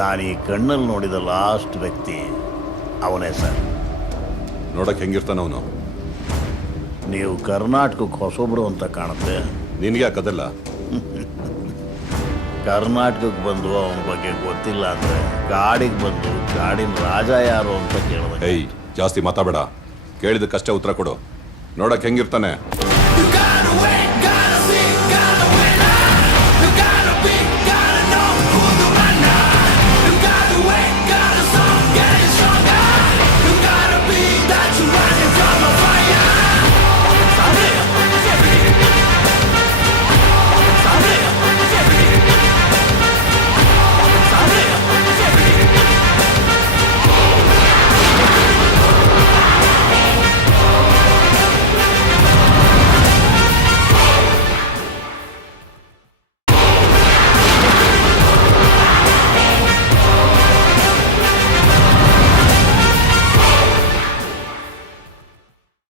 ನಾನು ಈ ಕಣ್ಣಲ್ಲಿ ನೋಡಿದ ಲಾಸ್ಟ್ ವ್ಯಕ್ತಿ ಅವನೇ ಸರ್. ನೋಡಕ್ ಹೆಂಗಿರ್ತಾನ ಅವನು? ನೀವು ಕರ್ನಾಟಕಕ್ಕೆ ಹೊಸೊಬ್ರು ಅಂತ ಕಾಣುತ್ತೆ. ನಿನ್ಗೆ ಯಾಕದಲ್ಲ? ಕರ್ನಾಟಕಕ್ಕೆ ಬಂದು ಅವನ ಬಗ್ಗೆ ಗೊತ್ತಿಲ್ಲ ಅಂದ್ರೆ ಗಾಡಿಗೆ ಬಂದು ಗಾಡಿನ ರಾಜ ಯಾರು ಅಂತ ಕೇಳಿದೆ. ಏಯ್, ಜಾಸ್ತಿ ಮಾತಾಬೇಡ. ಕೇಳಿದಕ್ಕಷ್ಟೇ ಉತ್ತರ ಕೊಡು. ನೋಡಕ್ ಹೆಂಗಿರ್ತಾನೆ?